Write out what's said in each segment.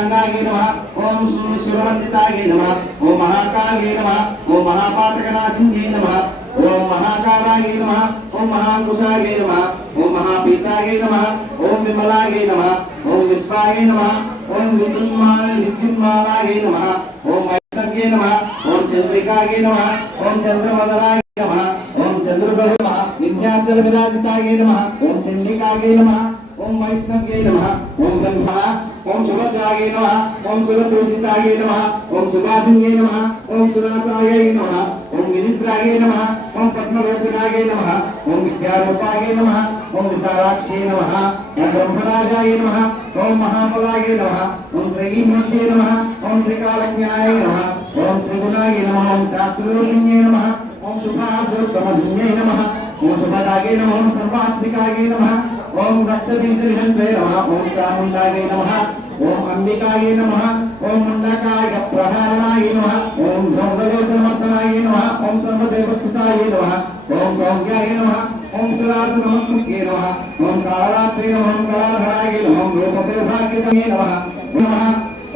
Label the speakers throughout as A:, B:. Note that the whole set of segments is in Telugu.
A: గంగాగే నమ ఓం సురవందితాగే నమ ఓం మహాకాళే నమ ఓం మహాపాతకనాశిన్యే నమ ఓం మహాకాలాగే నమ ఓం మహాంకుశాగే నమ ఓం మహాపీతాగే నమ ఓం విమలాగే నమ ఓం విశ్వాగే నమ ఓం విద్యున్మాల విద్యున్మాలాగే నమ ఓం వైష్ణవ్యే నమ ఓం చంద్రికాగే నమ ఓం చంద్రమదలాగే నమ ఓం చంద్రసభ విద్యాచల విరాజితాగే నమ ఓం చండికాగే నమ ఓం వైష్ణవ్యే నమ ఓం బ్రహ్మ ఓం సుభద్రాగే నమ ఓం సురపూజితాగే నమ ఓం సుభాసిన్యే నమ ఓం సురాసాయై నమ ఓం వినిద్రాయ నమ ఓం పద్మలోచనాయ నమ ఓం విద్యారూపాయ నమ ఓం విశాలాక్షే నమ ఓం బ్రహ్మరాజాయ నమ ఓం మహాబలాగే నమ ఓం త్రైమూర్తే నమ ఓం త్రికాలజ్ఞాయ నమ ఓం త్రిగుణాయ నమ ఓం శాస్త్రలోలిన్యే నమ ఓం శుభాసురమధున్యే నమ ఓం శుభదాగే నమ ఓం సర్వాత్మికాయ నమ ఓం రక్తబీజనిహంతే నమ ఓం చాముండాగే నమ ఓం అంబికాయ నమ ఓం ముండకాయ ప్రహారణాయ నమ ఓం గౌరలోచనమర్దనాయ నమ ఓం సర్వదేవస్థితాయ నమ ఓం సౌఖ్యాయ నమ ఓం సురాసు నమస్కృత్యే నమ ఓం కాళరాత్రి నమ ఓం కళాధరాయ నమ ఓం రూపసౌభాగ్యతమే నమ నమ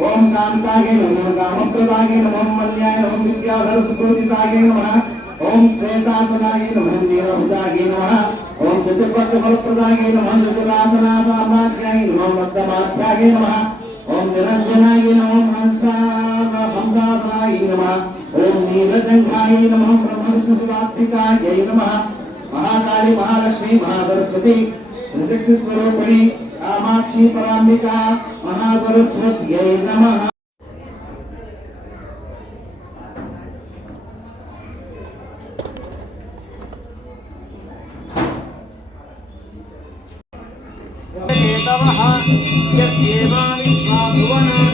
A: ఓం కాంతాయ నమ ఓం నమ ఓం మల్యాయ నమ విద్యాధర సుప్రోజితాగే నమ ఓం శ్వేతాసనాయ నమ నీలభుజాయ నమ ఓం చతుర్వర్గ ఫలప్రదాగే నమ చతురాసనా సామాగ్యాయ నమ ఓం నమ ఓం నిరంజనాయ నమ హంసా హంసాసనాయ నమ ఓం నీలజంఘాయ నమ బ్రహ్మవిష్ణు బ్రహ్మ విష్ణు నమ మహాకాళి మహాలక్ష్మి మహాసరస్వతి త్రిశక్తి స్వరూపిణి కామాక్షి పరాంబిక మహాసరస్వత్యై నమః.
B: यस्येवानि स्वाभुवनानि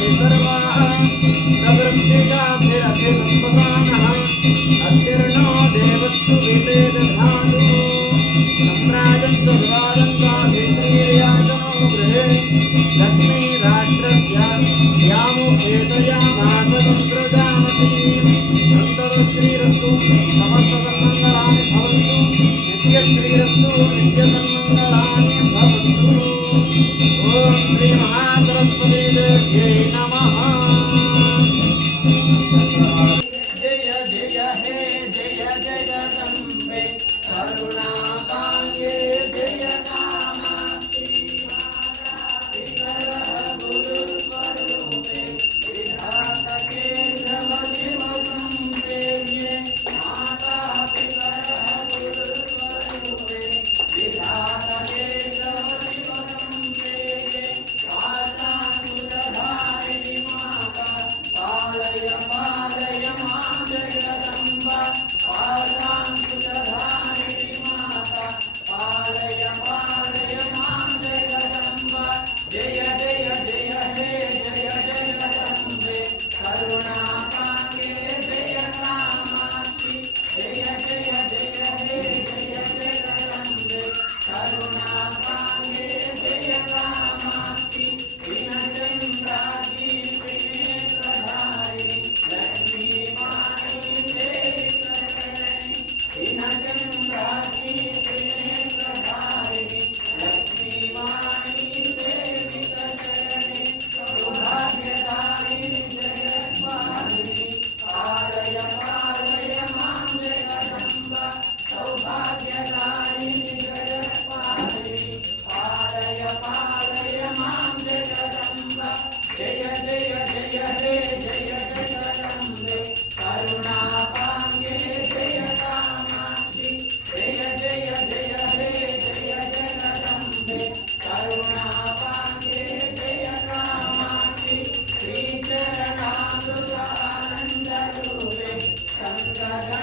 C: Amen.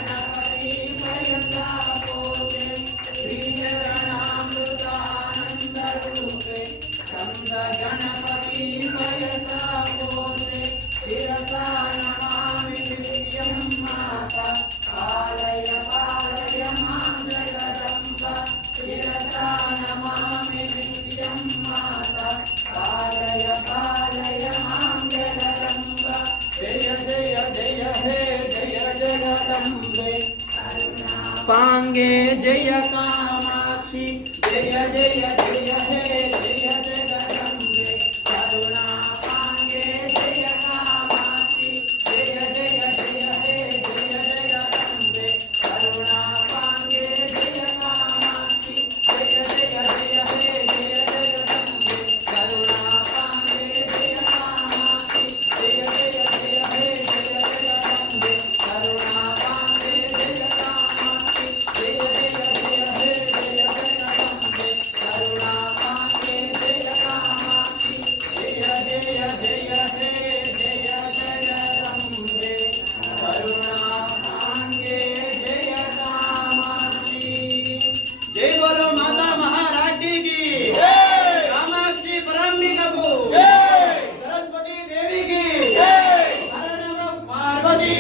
C: പരമേ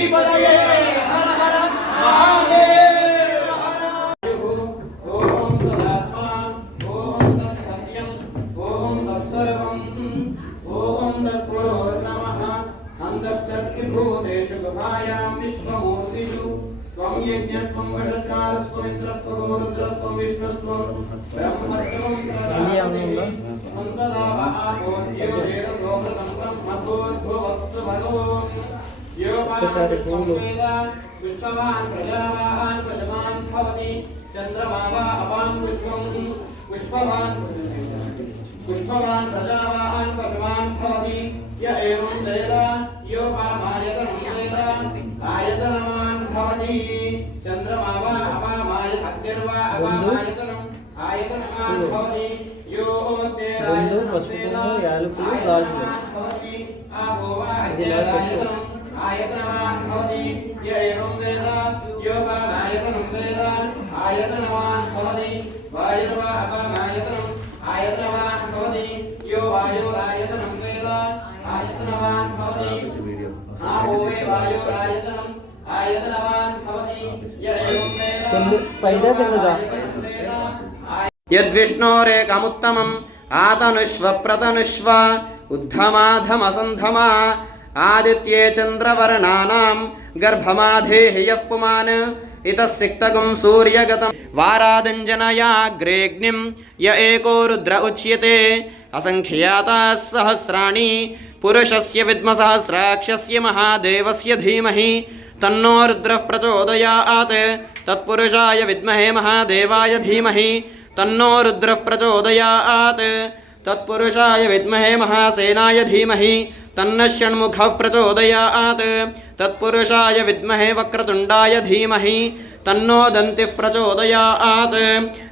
C: की बधाई हर हर महादेव ब्रह्मत्वं
D: ఒకసారి
C: భవతి వా విశ్వవాన్ పుష్పవాన్ ప్రజావాన్ పశువాన్ భవతి య ఏవం వేద యోపామాయతనం వేద ఆయతనవాన్ భవతి చంద్రమా వా అపామాయ అగ్నిర్వా అపామాయతనం ఆయతనవాన్ భవతి యో
D: బొందు, పసుపు కొమ్ము, యాలకులు, గాజులు.
C: ఇది
D: ఇది నా సెట్టు.
C: ఆయతనవాన్ భవతి య ఏవం వేద యోపామాయతనం వేద ఆయతనవాన్ భవతి వాయుర్వా అపామాయతనం ఆయతనవాన్ భవతి యో వాయురాయతనం వేద ఆయతనవాన్ భవతి ఆపో వే వాయురాయతనం ఆయతనవాన్ భవతి య ఏవం వేద
D: కింద పైదా కిందదా
B: యద్విష్ణోరేకముత్తమం ఆతనుష్వ ప్రతనుష్వ ఉద్ధమాధమసంధమా ఆదిత్యే చంద్రవర్ణానాం గర్భమాధేహి యః పుమాన్ ఇతः సిక్తగం సూర్యగతం వారాదంజనయాగ్రేగ్నిం య ఏకో రుద్ర ఉచ్యతే అసంఖ్యాతా సహస్రాణి పురుషస్య విద్మసహస్రాక్షస్య మహాదేవస్య ధీమహి తన్నో రుద్రః ప్రచోదయాత్ తత్పురుషాయ విద్మహే మహాదేవాయ ధీమహి తన్నో రుద్రః ప్రచోదయాత్ తత్పురుషాయ విద్మహే మహాసేనాయ ధీమహి తన్న షణ్ముఖः ప్రచోదయాత్ తత్పురుషాయ విద్మహే వక్రతుండాయ ధీమహి తన్నో దంతిः ప్రచోదయాత్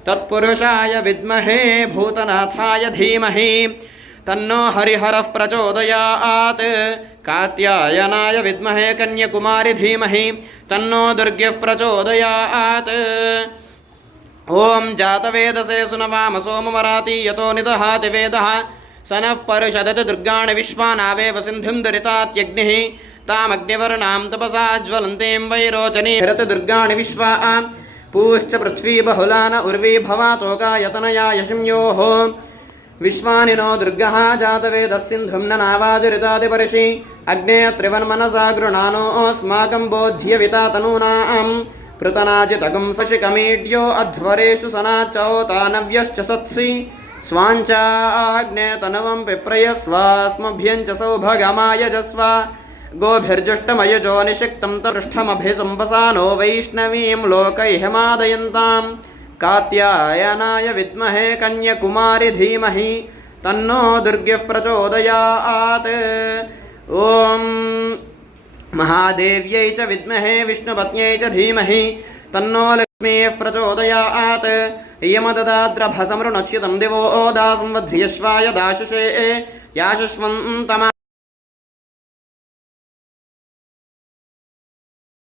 B: తత్పురుషాయ విద్మహే భూతనాథాయ ధీమహి తన్నో హరిహరः ప్రచోదయాత్ కాత్యాయనాయ విద్మహే కన్యకుమారి ధీమహి తన్నో దుర్గ్యः ప్రచోదయాత్ ఓం జాతవేదసే సునవామ సోమమరాతి యతో నిదహాతి సనః పరుషదత్ దుర్గాణ విశ్వానావే వసింధిం దురితాత్యగ్ని తామగ్నివర్ణాం తపసా జ్వలంతీం వైరోచనీ హరత దుర్గాణి విశ్వా పూశ్చ పృథ్వీ బహులాన ఉర్వీ భవాతోకాయతనయా యశంయోः విశ్వానినో దుర్గః జాతవేదస్సింధుం నావాదిరితాదిపరిషి అగ్నే త్రివన్మనసా గృణానోऽస్మాకం బోధ్య వితాతనూనాం పృతనాజితగం శశికమీడ్యో అధ్వరేషు సనాచోతానవ్యశ్చ సత్సి सशिकमीड्यो अध्वरेषु सनाचौतानव्यश्च सत्सि स्वाञ्चाग्ने तनवं पिप्रयस्वास्मभ्यञ्च सौभगमायजस्व गोभिर्जुष्टमयजो निषिक्तं तपृष्ठमभिसंवसानो वैष्णवीं लोकैहमादयन्तां कात्यायनाय विद्महे कन्यकुमारि धीमहि तन्नो दुर्ग्यः प्रचोदयात् ॐ महादेव्यै च विद्महे विष्णुपत्न्यै च धीमहि तन्नो मेः प्रचोदयात्। यमददाद्रभसमरुणक्षितं दिवो ओदा संवध्रियश्वाय दाशसे याशस्वन्तमा